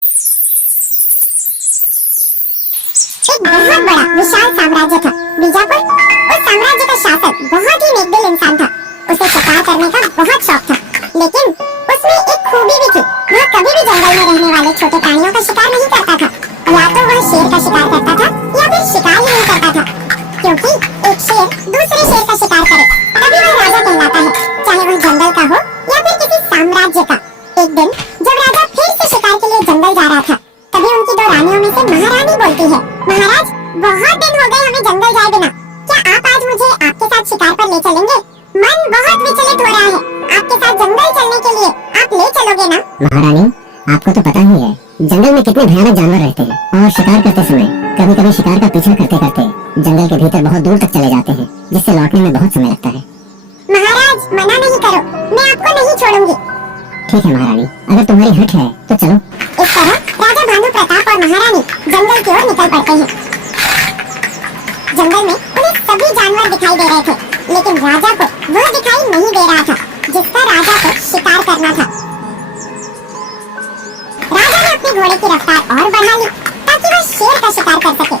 एक बहुत बड़ा विशाल साम्राज्य था बीजापुर। उस साम्राज्य का शासक बहुत ही नेकदिल इंसान था। उसे शिकार करने का बहुत शौक था, लेकिन उसमें एक खूबी भी थी। वह कभी भी जंगल में रहने वाले छोटे प्राणियों का शिकार नहीं करता था। या तो वह शेर का शिकार करता था या फिर शिकार ही नहीं करता था, क्योंकि एक शेर दूसरे शेर का शिकार करे तभी वह राजा कहलाता है, चाहे वह जंगल का हो या फिर किसी साम्राज्य का। एक दिन जब राजा फिर से शिकार के लिए जंगल जा रहा था, तभी उनकी दो रानियों में से महारानी बोलती है, महाराज बहुत दिन हो गए हमें जंगल जाए बिना, क्या आप आज मुझे आपके साथ शिकार पर ले चलेंगे? मन बहुत विचलित हो रहा है, आपके साथ जंगल चलने के लिए आप ले चलोगे ना? महारानी, आपको तो पता ही है जंगल में कितने भयानक जानवर रहते हैं, और शिकार करते समय कभी कभी शिकार का पीछा करते करते जंगल के भीतर बहुत दूर तक चले जाते हैं, जिससे लौटने में बहुत समय लगता है। महाराज मना नहीं करो, मैं आपको नहीं छोड़ूंगी। ठीक है महारानी, अगर तुम्हारी हट है तो चलो। इस तरह राजा भानु प्रताप और महारानी जंगल की ओर निकल पड़ते हैं। जंगल में उन्हें सभी जानवर दिखाई दे रहे थे, लेकिन राजा को वह दिखाई नहीं दे रहा था जिसका राजा को शिकार करना था। राजा ने अपने घोड़े की रफ्तार और बढ़ा ली ताकि वह शेर का शिकार कर सके।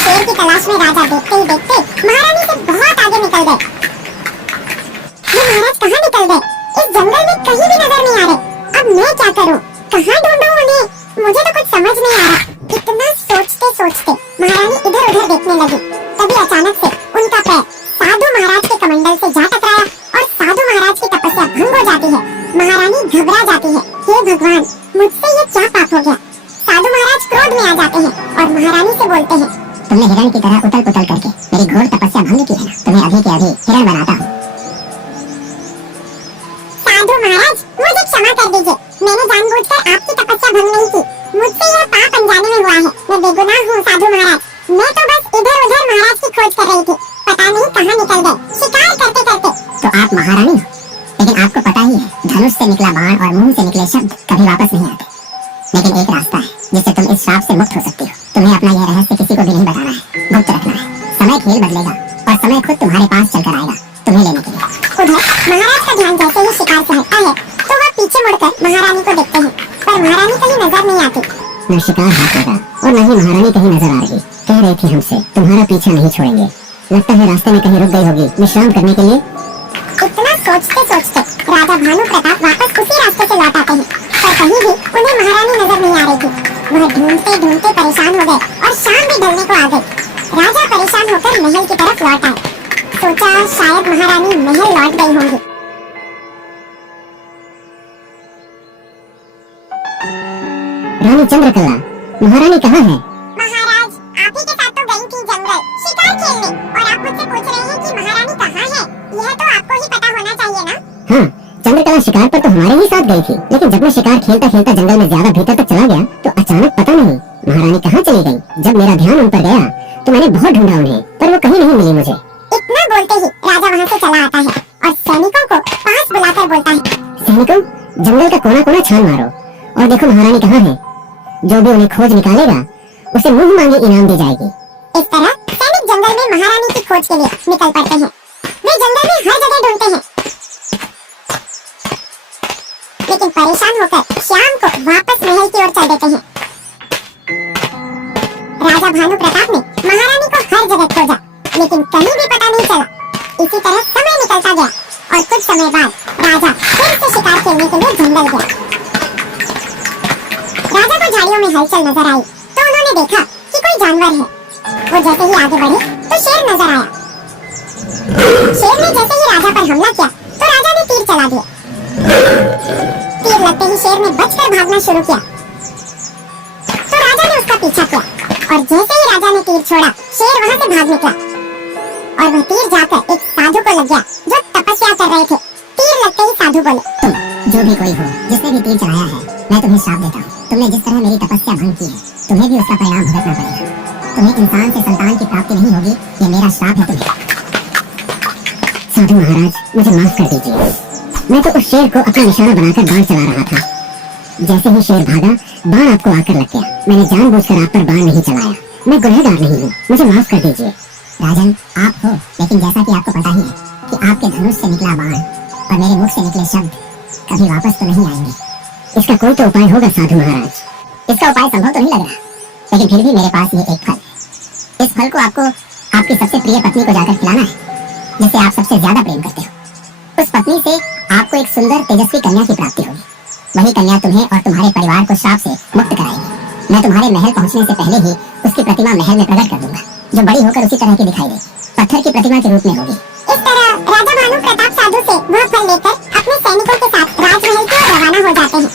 शेर की तलाश में राजा देखते ही देखते महारानी से बहुत आगे निकल गए। ये महाराज कहाँ निकल गए? इस जंगल में कहीं भी नजर नहीं आ रहे। अब मैं क्या करूं? कहाँ ढूंढूं उन्हें? मुझे तो कुछ समझ नहीं आ रहा। इतना सोचते सोचते महारानी इधर उधर देखने लगी। तभी अचानक से उनका पैर साधु महाराज के कमंडल से जा टकराया और साधु महाराज की तपस्या भंग हो जाती है। महारानी घबरा जाती है, हे भगवान, मुझसे ये क्या पाप हो गया? साधु महाराज क्रोध में आ जाते हैं और महारानी से बोलते हैं, तुमने हिरण की तरह उतल पुतल करके मेरी घोर तपस्या भंग की है ना, तुम्हें अभी के अभी हिरण बनाता हूँ। साधु महाराज मुझे क्षमा कर दीजिए, मैंने जानबूझकर आपकी तपस्या भंग नहीं की। मुझसे यह पाप अनजाने में हुआ है, मैं बेगुनाह हूँ साधु महाराज। मैं तो बस इधर उधर महाराज की खोज कर रही थी, पता नहीं कहाँ निकल गए शिकार करते करते। तो आप महारानी हो, लेकिन आपको पता ही है धनुष से निकला बाण और मुंह से निकले शब्द कभी वापस नहीं आते। लेकिन एक रास्ता है जिससे तुम इस श्राप से मुक्त हो सकती हो। तुम्हें अपना यह रहस्य किसी को भी नहीं बताना है, गुप्त रखना है। समय खेल बदलेगा और समय खुद तुम्हारे पास चलकर आएगा तुम्हें लेने के लिए। उधर महाराज का ध्यान जैसे ही शिकार से हटता है तो वह पीछे मुड़कर महारानी को देखते हैं, पर महारानी कहीं नजर नहीं आती। न शिकार हाथ लगा और न ही महारानी कहीं नजर आ रही। कह रही थी हमसे तुम्हारा पीछा नहीं छोड़ेंगे। लगता है रास्ते में कहीं रुक गई होगी विश्राम करने के लिए। इतना सोचते सोचते राजा भानु प्रताप वापस उसी रास्ते से लौट आते हैं, पर कहीं भी उन्हें महारानी नजर नहीं आ रही थी। वह ढूंढते ढूंढते परेशान हो गए और शाम भी ढलने को आ गई। राजा परेशान होकर महल की तरफ लौट आए। सोचा शायद महारानी महल लौट गई होंगी। रानी चंद्रकला, महारानी कहाँ है? महाराज आप ही के साथ तो गई थी जंगल शिकार खेलने, और आप मुझसे पूछ रहे हैं कि महारानी कहाँ है? यह तो आपको ही पता होना चाहिए ना। हाँ, चंद्रकला शिकार पर तो हमारे ही साथ गई थी, लेकिन जब मैं शिकार खेलता खेलता जंगल में ज्यादा भीतर तक चला गया तो अचानक पता नहीं महारानी कहाँ चली गई। जब मेरा ध्यान उन पर गया तो मैंने बहुत ढूंढा उन्हें, पर वो कहीं नहीं मिली मुझे। इतना बोलते ही राजा वहाँ से चला आता है और सैनिकों को पास बुलाकर बोलता है, सैनिकों, जंगल का कोना कोना छान मारो और देखो महारानी कहाँ है। जो भी उन्हें खोज निकालेगा उसे मुंह मांगी इनाम दी जाएगी। इस तरह सैनिक जंगल में महारानी की खोज के लिए निकल पड़ते हैं। वे जंगल में हर जगह ढूंढते हैं, लेकिन परेशान होकर शाम को वापस महल की ओर चल देते हैं। राजा भानु प्रताप ने महारानी को हर जगह खोजा, लेकिन कहीं भी पता नहीं चला। इसी तरह समय निकलता गया और कुछ समय बाद राजा फिर से शिकार खेलने के लिए जंगल गया। राजा को झाड़ियों में हलचल नजर आई तो उन्होंने देखा कि कोई जानवर है। वो जैसे ही आगे बढ़े तो शेर नजर आया। शेर ने जैसे ही राजा पर हमला किया तो राजा ने तीर चला दिया। तीर लगते ही शेर ने बचकर भागना शुरू किया तो राजा ने उसका पीछा किया, और जैसे ही राजा ने तीर छोड़ा शेर वहां से भाग निकला और वह तीर जाकर एक साधु को लग गया जो तपस्या कर रहे थे। तीर लगते ही साधु बोले, तुम जो भी कोई हो जिसने भी तीर चलाया है, मैं तुम्हें श्राप देता हूँ। तुमने जिस तरह मेरी तपस्या भंग की है, तुम्हें भी उसका परिणाम भुगतना पड़ेगा। तुम्हें इंसान से संतान की प्राप्ति नहीं होगी, ये मेरा श्राप है तुम्हें। साधु महाराज, मुझे माफ कर दीजिए। मैं तो उस शेर को अपना निशाना बनाकर बाण चला रहा था। जैसे ही शेर भागा, बाण आपको आकर लग गया। मैंने जानबूझकर आप पर बाण नहीं चलाया। मैं गुनहगार नहीं हूँ, मुझे माफ कर दीजिए। राजन, आप हो, लेकिन जैसा कि आपको पता ही है कि आपके धनुष से निकला बाण और मेरे मुख से निकले शब्द कभी वापस तो नहीं आएंगे। इसका कोई तो उपाय होगा साधु महाराज। इसका उपाय संभव तो नहीं लग रहा, लेकिन फिर भी मेरे पास ये एक फल है। इस फल को आपको आपकी सबसे प्रिय पत्नी को जाकर खिलाना है, जिससे आप सबसे ज्यादा प्रेम करते हो। उस पत्नी से आपको एक सुंदर तेजस्वी कन्या की प्राप्ति होगी। वही कन्या तुम्हें और तुम्हारे परिवार को श्राप से मुक्त कराएगी। मैं तुम्हारे महल पहुंचने से पहले ही उसकी प्रतिमा महल में प्रकट कर दूंगा, जो बड़ी होकर उसी तरह की दिखाई दे, पत्थर की प्रतिमा के रूप में होगी। इस तरह राजा भानु प्रताप साधु से वह फल लेकर अपने सैनिकों के साथ राजमहल की ओर रवाना हो जाते हैं।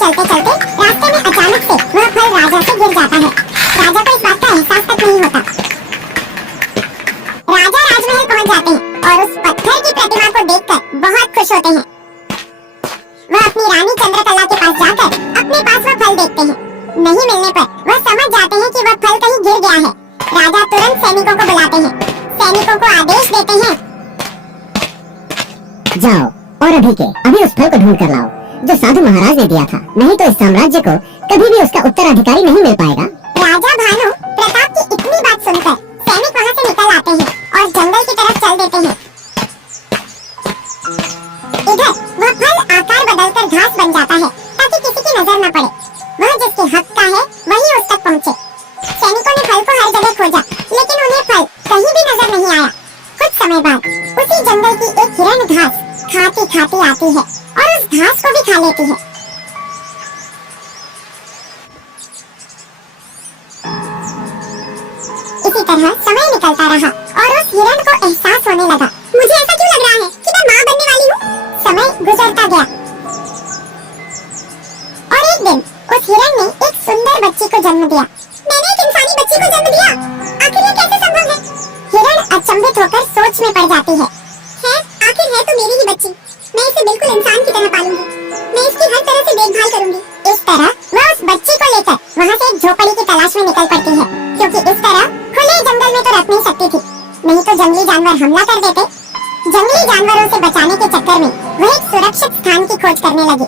चलते चलते रास्ते में अचानक से वह फल राजा से गिर जाता है। राजा को इस बात का एहसास तक नहीं होता। राजा राजमहल पहुंच जाते हैं और उस पत्थर की प्रतिमा को देखकर बहुत खुश होते हैं। वह अपनी रानी चंद्रकला के पास जाकर अपने पास वह फल देखते हैं। नहीं मिलने पर वह समझ जाते हैं कि वह फल कहीं गिर गया है। राजा तुरंत सैनिकों को बुलाते हैं। सैनिकों को आदेश देते हैं, जाओ और अभी के अभी उस फल को ढूंढ कर लाओ जो साधु महाराज ने दिया था, नहीं तो इस साम्राज्य को कभी भी उसका उत्तराधिकारी नहीं मिल पाएगा। राजा भानु प्रताप की इतनी बात सुनकर सैनिक वहां से निकल आते हैं और जंगल की तरफ चल देते हैं। इधर वह फल आकार बदलकर घास बन जाता है ताकि किसी की नजर न पड़े। वह जिसके हक का है वही उस तक पहुंचे। सैनिकों ने फल को हर जगह खोजा, लेकिन उन्हें फल कहीं भी नजर नहीं आया। कुछ समय बाद उसी जंगल की एक हिरण घास खाती खाती आती है और उस घास को भी खा लेती है। इसी तरह समय निकलता रहा और उस हिरण को एहसास होने लगा, मुझे ऐसा क्यों लग रहा है कि मैं माँ बनने वाली हूँ। समय गुजरता गया और एक दिन उस हिरण ने एक सुंदर बच्ची को जन्म दिया। मैंने एक इंसानी बच्ची को जन्म दिया, आखिर ये कैसे संभव है। हिरण अचंभित होकर सोच में पड़ जाती है, आखिर है तो मेरी ही बच्ची। मैं इसे बिल्कुल इंसान की तरह पालूंगी, मैं इसकी हर तरह से देखभाल करूंगी। इस तरह वह उस बच्ची को लेकर वहाँ से एक झोपड़ी की तलाश में निकल पड़ती है, क्योंकि इस तरह खुले जंगल में तो रख नहीं सकती थी, नहीं तो जंगली जानवर हमला कर देते। जंगली जानवरों से बचाने के चक्कर में वह एक सुरक्षित स्थान की खोज करने लगी।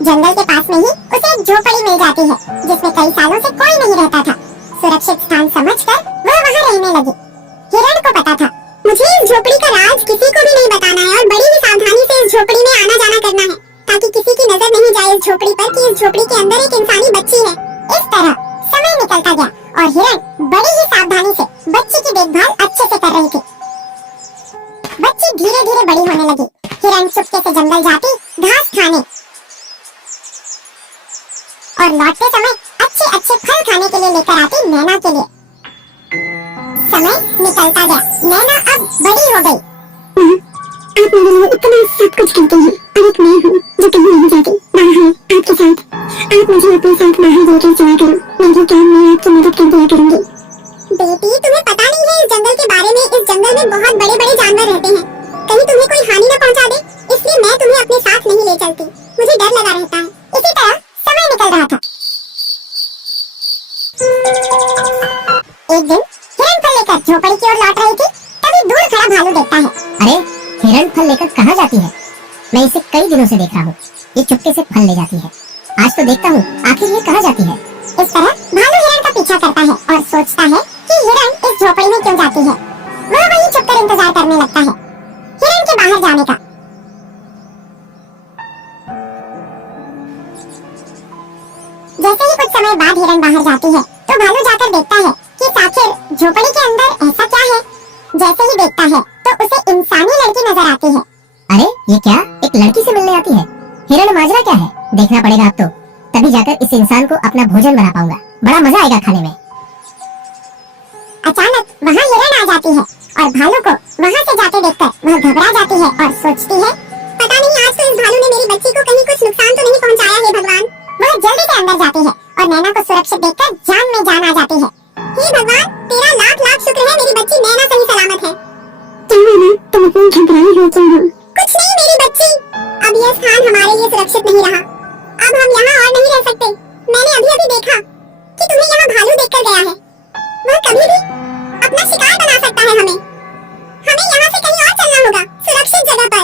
जंगल के पास में ही उसे एक झोपड़ी मिल जाती है, जिसमें कई सालों से कोई नहीं रहता था। सुरक्षित स्थान समझकर वह वहाँ रहने लगी। हिरण को पता था, मुझे इस झोपड़ी का राज किसी को भी नहीं बताना है और बड़ी ही सावधानी से इस झोपड़ी में आना जाना करना है, ताकि किसी की नजर नहीं जाए इस झोपड़ी पर कि इस झोपड़ी के अंदर एक इंसानी बच्ची है। इस तरह समय निकलता गया और हिरण बड़ी ही सावधानी से बच्ची की देखभाल अच्छे से कर रही थी। बच्ची धीरे धीरे बड़ी होने लगी। हिरण चुपके से जंगल जाती घास खाने और लौटते समय अच्छे अच्छे फल खाने के लिए लेकर आती नैना के लिए। समय निकलता गया, नैना अब बड़ी हो गई। आप मेरे लिए इतना सब कुछ करते हैं और एक मैं हूँ जो कहीं नहीं जाती, बाहर आपके साथ। आप मुझे अपने साथ बाहर लेकर चला करो, मेरे काम में आपकी मदद कर दिया करूंगी। बेटी, तुम्हें पता नहीं है इस जंगल के बारे में। इस जंगल में बहुत बड़े बड़े जानवर रहते हैं, कहीं तुम्हें कोई हानि न पहुंचा दे, इसलिए मैं तुम्हें अपने साथ नहीं ले चलती। मुझे डर लगा रहता है। इसी तरह समय निकल रहा था। एक दिन हिरण फल लेकर झोपड़ी की ओर लौट रही थी, तभी दूर खड़ा भालू देखता है। अरे हिरण फल लेकर कहाँ जाती है? मैं इसे कई दिनों से देख रहा हूँ, ये चुपके से फल ले जाती है। आज तो देखता हूँ आखिर ये कहाँ जाती है। इस तरह भालू हिरण का पीछा करता है और सोचता है कि हिरण इस झोपड़ी में क्यों जाती है। वह वहीं छुपकर इंतजार करने लगता है हिरण के बाहर जाने का। जैसे ही कुछ समय बाद हिरण बाहर जाती है तो भालू जाकर देखता है कि आखिर झोपड़ी के अंदर ऐसा क्या है। जैसे ही देखता है तो उसे इंसानी लड़की नजर आती है। अरे ये क्या, एक लड़की से मिलने आती है? हिरण माजरा क्या है, देखना पड़ेगा अब तो, तभी जाकर इस इंसान को अपना भोजन बना पाऊंगा। बड़ा मजा आएगा खाने में। अचानक वहाँ हिरण आ जाती है और भालू को वहाँ से जाते देखकर वह घबरा जाती है और सोचती है, पता नहीं आज तो इस भालू ने मेरी बच्ची को कहीं कुछ नुकसान तो नहीं पहुँचाया है भगवान। वह जल्दी से अंदर जाती है और नैना को सुरक्षित देखकर जान में जान आ जाती है। हे भगवान, तेरा लाख लाख शुक्र है, मेरी बच्ची नैना सही सलामत है। क्या हुआ, तुम इतनी घबराई हो क्यों हो? कुछ नहीं मेरी बच्ची, अब यह स्थान हमारे लिए सुरक्षित नहीं रहा। अब हम यहाँ और नहीं रह सकते। मैंने अभी अभी देखा कि तुम्हें यहाँ भालू देखकर गया है। वह कभी भी अपना शिकार बना सकता है। हमें यहाँ से कहीं और चलना होगा, सुरक्षित जगह पर।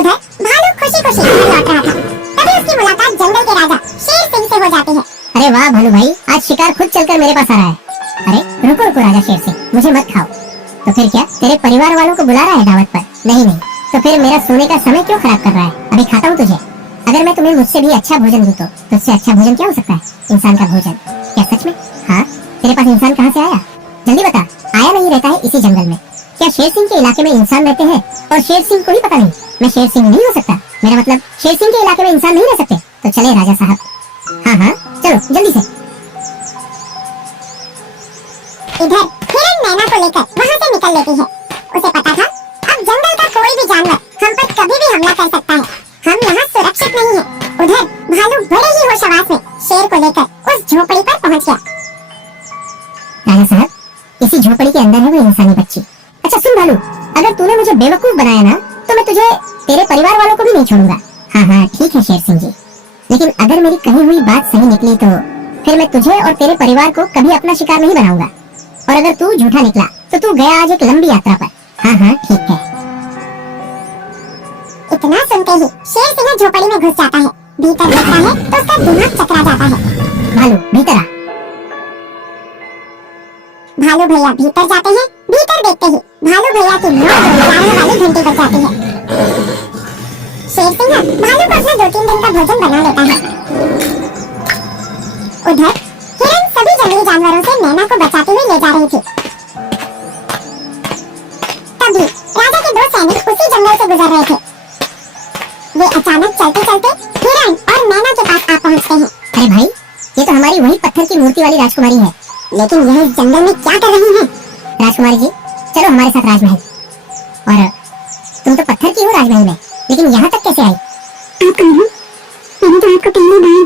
उधर भालू खुशी खुशी लौट रहा था, तभी उसकी मुलाकात जंगल के राजा शेर सिंह से हो जाती है। अरे वाह भालू भाई, आज शिकार खुद चलकर मेरे पास आ रहा है। अरे रुको रुको राजा शेर सिंह, मुझे मत खाओ। तो फिर क्या, तेरे परिवार वालों को बुला रहा है दावत पर? नहीं नहीं, तो फिर मेरा सोने का समय क्यों खराब कर रहा है? अभी खाता हूँ तुझे। अगर मैं तुम्हें मुझसे भी अच्छा भोजन दूं तो तुझसे अच्छा भोजन क्या हो सकता है? इंसान का भोजन। क्या सच में? हाँ, तेरे पास इंसान कहाँ से आया? जल्दी बता। आया नहीं रहता है इसी जंगल में। क्या शेर सिंह के इलाके में इंसान रहते हैं और शेर सिंह को ही पता नहीं? मैं शेर सिंह नहीं हो सकता। मेरा मतलब शेर सिंह के इलाके में इंसान नहीं रह सकते। तो चले राजा साहब। हाँ हाँ, चलो जल्दी से। इधर हिरन नैना को लेकर वहाँ से निकल लेती है। उसे पता था अब जंगल का कोई भी जानवर हम पर कभी भी हमला कर सकता है। हम यहाँ सुरक्षित नहीं है। उधर भालू बड़े ही होशआवाज में शेर को लेकर उस झोपड़ी पर पहुँच गया। राजा साहब, इसी झोपड़ी के अंदर है वो इंसानी बच्ची। अच्छा सुन भालू, अगर तूने मुझे बेवकूफ बनाया ना तो मैं तुझे तेरे परिवार वालों को भी नहीं छोड़ूंगा। हाँ हाँ ठीक है शेर सिंह जी, लेकिन अगर मेरी कही हुई बात सही निकली तो फिर मैं तुझे और तेरे परिवार को कभी अपना शिकार नहीं बनाऊंगा। और अगर तू झूठा निकला तो तू गया आज एक लंबी यात्रा पर। हाँ हाँ ठीक है। इतना सुनते ही शेर सिंह झोपड़ी में घुस जाता है। भीतर देखता है तो उसका दिमाग चकरा जाता है। भालू भीतर आ। भालू भैया भीतर जाते हैं। भीतर देखते ही भालू भैया की मौत होने वाली घंटी बज जाती है। शेर सिंह भालू को अपना 2-3 दिन का भोजन बना लेता है। उधर हिरन सभी जंगली जानवरों से नैना को बचाते हुए ले जा रही थी। तभी राजा के 2 सैनिक उसी जंगल से गुजर रहे थे। वे अचानक चलते चलते हिरन और नैना के पास आ पहुंचते हैं। अरे भाई, ये तो हमारी वही पत्थर की मूर्ति वाली राजकुमारी है। लेकिन यह इस जंगल में क्या कर रही हैं? राजकुमारी जी, चलो हमारे साथ राजमहल। और तुम तो पत्थर की हो राजमहल में, लेकिन यहाँ तक कैसे आई? आप कौन हो? मैंने तो आपको पहली बार